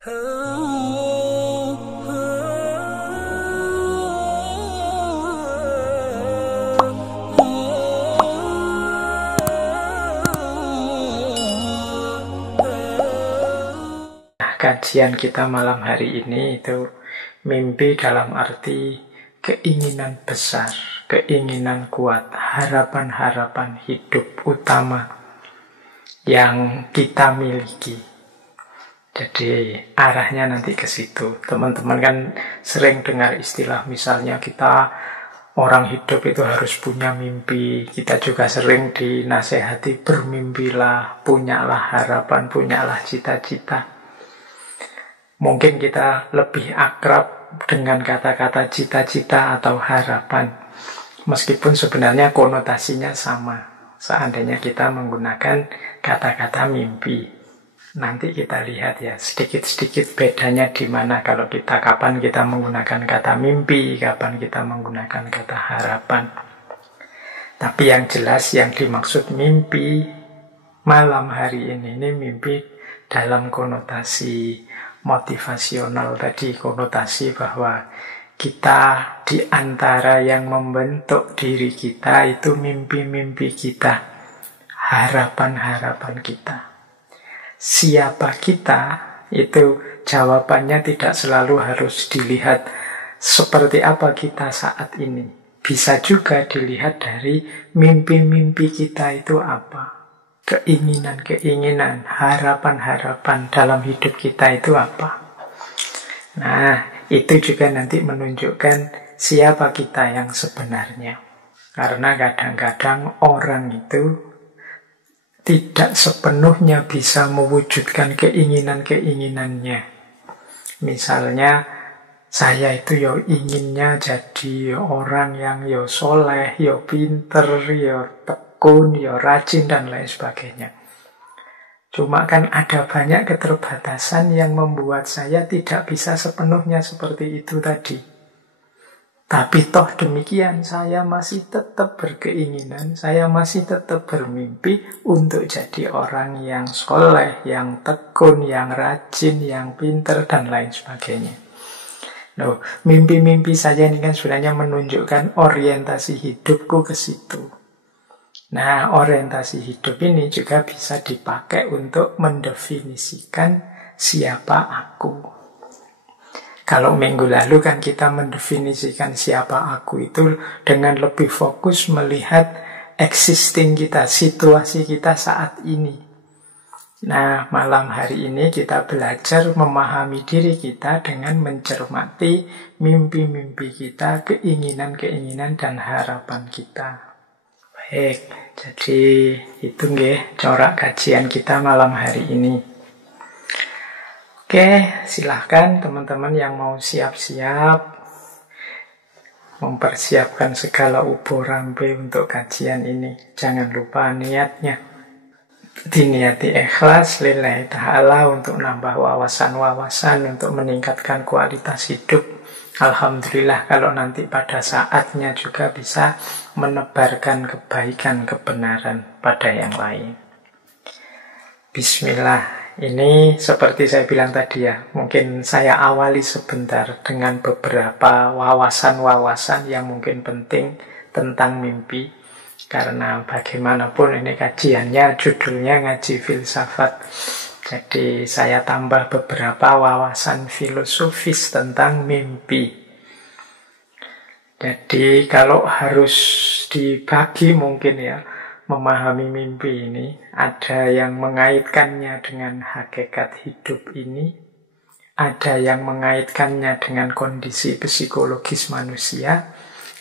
Kajian kita malam hari ini itu mimpi dalam arti keinginan besar, keinginan kuat, harapan-harapan hidup utama yang kita miliki. Jadi arahnya nanti ke situ. Teman-teman kan sering dengar istilah misalnya kita orang hidup itu harus punya mimpi. Kita juga sering dinasehati bermimpilah, punyalah harapan, punyalah cita-cita. Mungkin kita lebih akrab dengan kata-kata cita-cita atau harapan. Meskipun sebenarnya konotasinya sama. Seandainya kita menggunakan kata-kata mimpi. Nanti kita lihat ya, sedikit-sedikit bedanya di mana kalau kita, kapan kita menggunakan kata mimpi, kapan kita menggunakan kata harapan. Tapi yang jelas yang dimaksud mimpi malam hari ini mimpi dalam konotasi motivasional tadi, konotasi bahwa kita di antara yang membentuk diri kita itu mimpi-mimpi kita, harapan-harapan kita. Siapa kita itu jawabannya tidak selalu harus dilihat seperti apa kita saat ini. Bisa juga dilihat dari mimpi-mimpi kita itu apa. Keinginan-keinginan, harapan-harapan dalam hidup kita itu apa. Nah, itu juga nanti menunjukkan siapa kita yang sebenarnya. Karena kadang-kadang orang itu tidak sepenuhnya bisa mewujudkan keinginan-keinginannya. Misalnya, saya itu inginnya jadi orang yang soleh, pinter, tekun, rajin, dan lain sebagainya. Cuma kan ada banyak keterbatasan yang membuat saya tidak bisa sepenuhnya seperti itu tadi. Tapi toh demikian, saya masih tetap berkeinginan, saya masih tetap bermimpi untuk jadi orang yang soleh, yang tekun, yang rajin, yang pinter, dan lain sebagainya. Loh, mimpi-mimpi saya ini kan sebenarnya menunjukkan orientasi hidupku ke situ. Nah, orientasi hidup ini juga bisa dipakai untuk mendefinisikan siapa aku. Kalau minggu lalu kan kita mendefinisikan siapa aku itu dengan lebih fokus melihat existing kita, situasi kita saat ini. Nah, malam hari ini kita belajar memahami diri kita dengan mencermati mimpi-mimpi kita, keinginan-keinginan, dan harapan kita. Baik, jadi itu nggih corak kajian kita malam hari ini. Oke, silahkan teman-teman yang mau siap-siap mempersiapkan segala ubur rambe untuk kajian ini. Jangan lupa niatnya. Diniati ikhlas lillahi ta'ala untuk nambah wawasan-wawasan, untuk meningkatkan kualitas hidup. Alhamdulillah kalau nanti pada saatnya juga bisa menebarkan kebaikan, kebenaran pada yang lain. Bismillah. Ini seperti saya bilang tadi ya, mungkin saya awali sebentar dengan beberapa wawasan-wawasan yang mungkin penting tentang mimpi. Karena bagaimanapun ini kajiannya, judulnya ngaji filsafat. Jadi saya tambah beberapa wawasan filosofis tentang mimpi. Jadi kalau harus dibagi mungkin ya, memahami mimpi ini, ada yang mengaitkannya dengan hakikat hidup ini, ada yang mengaitkannya dengan kondisi psikologis manusia,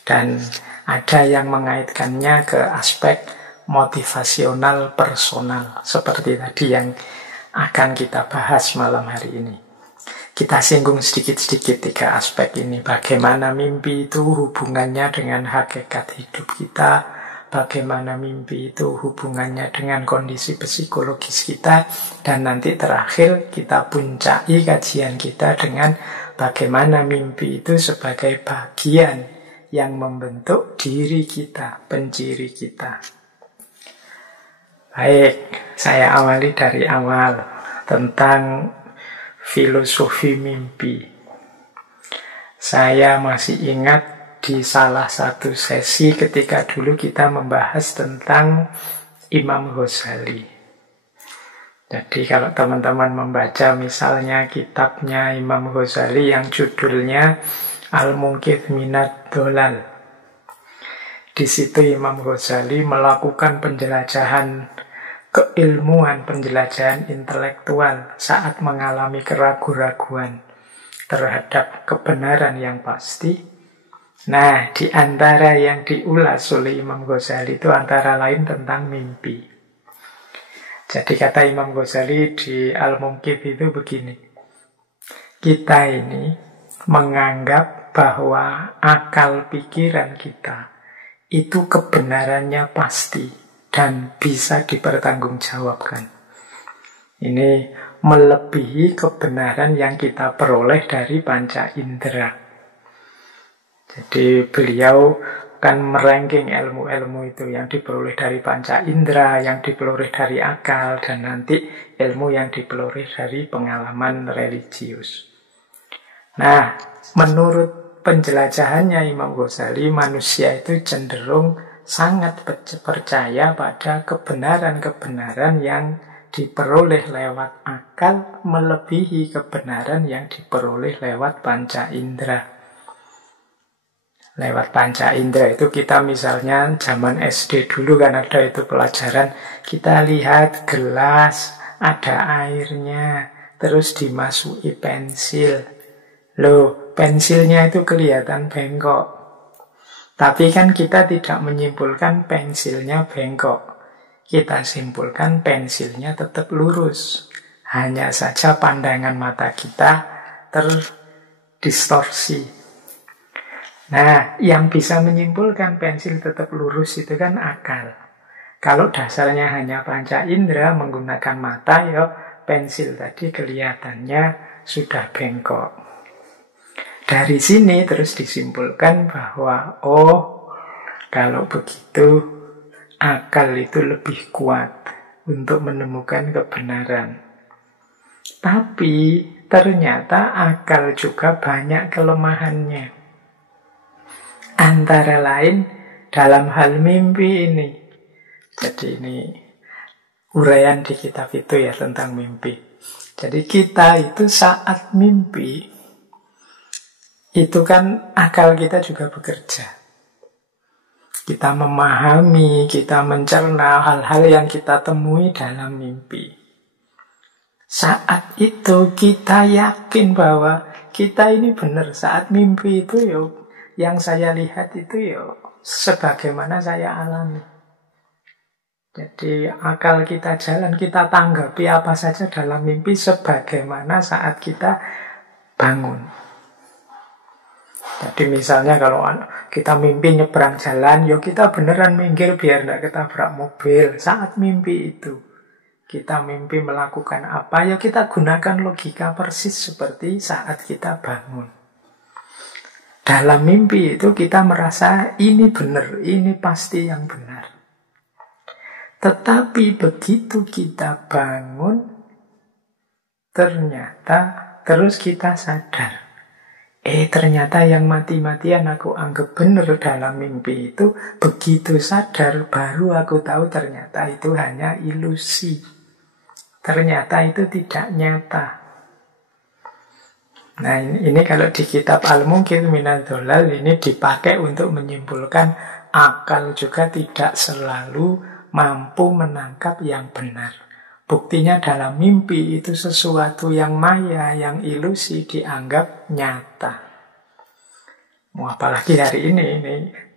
dan ada yang mengaitkannya ke aspek motivasional personal, seperti tadi yang akan kita bahas malam hari ini. Kita singgung sedikit-sedikit 3 aspek ini. Bagaimana mimpi itu hubungannya dengan hakikat hidup kita, bagaimana mimpi itu hubungannya dengan kondisi psikologis kita, dan nanti terakhir kita puncai kajian kita dengan bagaimana mimpi itu sebagai bagian yang membentuk diri kita, penciri kita. Baik, saya awali dari awal tentang filosofi mimpi. Saya masih ingat di salah satu sesi ketika dulu kita membahas tentang Imam Ghazali. Jadi kalau teman-teman membaca misalnya kitabnya Imam Ghazali yang judulnya Al-Munqidh Minad Dhalal. Di situ Imam Ghazali melakukan penjelajahan keilmuan, penjelajahan intelektual saat mengalami keraguan-raguan terhadap kebenaran yang pasti. Nah, di antara yang diulas oleh Imam Ghazali itu antara lain tentang mimpi. Jadi kata Imam Ghazali di Al-Munqidh itu begini. Kita ini menganggap bahwa akal pikiran kita itu kebenarannya pasti dan bisa dipertanggungjawabkan. Ini melebihi kebenaran yang kita peroleh dari panca indera. Jadi beliau kan meranking ilmu-ilmu itu yang diperoleh dari panca indera, yang diperoleh dari akal, dan nanti ilmu yang diperoleh dari pengalaman religius. Nah, menurut penjelajahannya Imam Ghazali, manusia itu cenderung sangat percaya pada kebenaran-kebenaran yang diperoleh lewat akal melebihi kebenaran yang diperoleh lewat panca indera. Lewat panca indera itu kita misalnya zaman SD dulu kan ada itu pelajaran, kita lihat gelas, ada airnya, terus dimasuki pensil. Loh, pensilnya itu kelihatan bengkok. Tapi kan kita tidak menyimpulkan pensilnya bengkok. Kita simpulkan pensilnya tetap lurus. Hanya saja pandangan mata kita terdistorsi. Nah, yang bisa menyimpulkan pensil tetap lurus itu kan akal. Kalau dasarnya hanya panca indera menggunakan mata, ya pensil tadi kelihatannya sudah bengkok. Dari sini terus disimpulkan bahwa kalau begitu akal itu lebih kuat untuk menemukan kebenaran. Tapi ternyata akal juga banyak kelemahannya. Antara lain dalam hal mimpi ini. Jadi ini uraian di kitab itu ya tentang mimpi. Jadi kita itu saat mimpi itu kan akal kita juga bekerja. Kita memahami, kita mencerna hal-hal yang kita temui dalam mimpi. Saat itu kita yakin bahwa kita ini benar. Saat mimpi itu yang saya lihat itu sebagaimana saya alami. Jadi akal kita jalan, kita tanggapi apa saja dalam mimpi sebagaimana saat kita bangun. Jadi misalnya kalau kita mimpi nyebrang jalan, kita beneran minggir biar tidak ketabrak mobil. Saat mimpi itu, kita mimpi melakukan apa, kita gunakan logika persis seperti saat kita bangun. Dalam mimpi itu kita merasa ini benar, ini pasti yang benar. Tetapi begitu kita bangun, ternyata terus kita sadar. Ternyata yang mati-matian aku anggap benar dalam mimpi itu, begitu sadar baru aku tahu ternyata itu hanya ilusi. Ternyata itu tidak nyata. Nah ini kalau di kitab Al-Munqidh Minad Dhalal ini dipakai untuk menyimpulkan akal juga tidak selalu mampu menangkap yang benar. Buktinya dalam mimpi itu sesuatu yang maya, yang ilusi dianggap nyata. Apalagi hari ini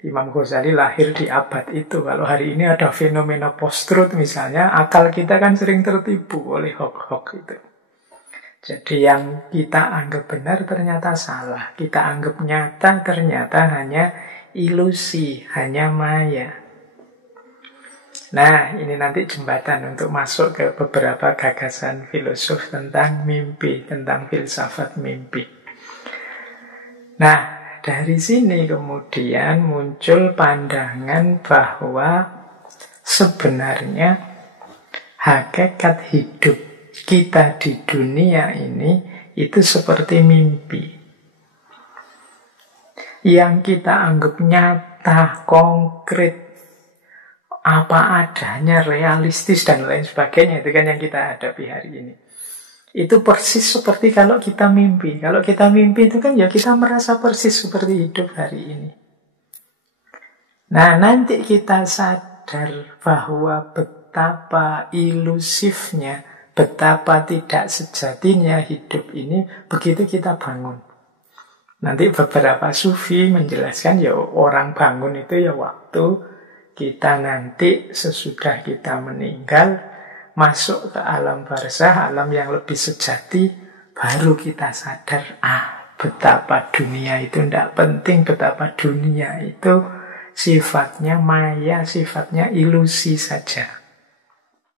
Imam Ghazali lahir di abad itu. Kalau hari ini ada fenomena post-truth misalnya, akal kita kan sering tertipu oleh hoax-hoax itu. Jadi yang kita anggap benar ternyata salah. Kita anggap nyata ternyata hanya ilusi, hanya maya. Nah, ini nanti jembatan untuk masuk ke beberapa gagasan filosof tentang mimpi, tentang filsafat mimpi. Nah, dari sini kemudian muncul pandangan bahwa sebenarnya hakikat hidup kita di dunia ini itu seperti mimpi. Yang kita anggap nyata, konkret, apa adanya, realistis, dan lain sebagainya. Itu kan yang kita hadapi hari ini. Itu persis seperti kalau kita mimpi. Kalau kita mimpi itu kan ya kita merasa persis seperti hidup hari ini. Nah, nanti kita sadar bahwa betapa ilusifnya, betapa tidak sejatinya hidup ini, begitu kita bangun. Nanti beberapa sufi menjelaskan ya orang bangun itu ya waktu kita nanti sesudah kita meninggal, masuk ke alam barzah, alam yang lebih sejati, baru kita sadar, betapa dunia itu tidak penting, betapa dunia itu sifatnya maya, sifatnya ilusi saja.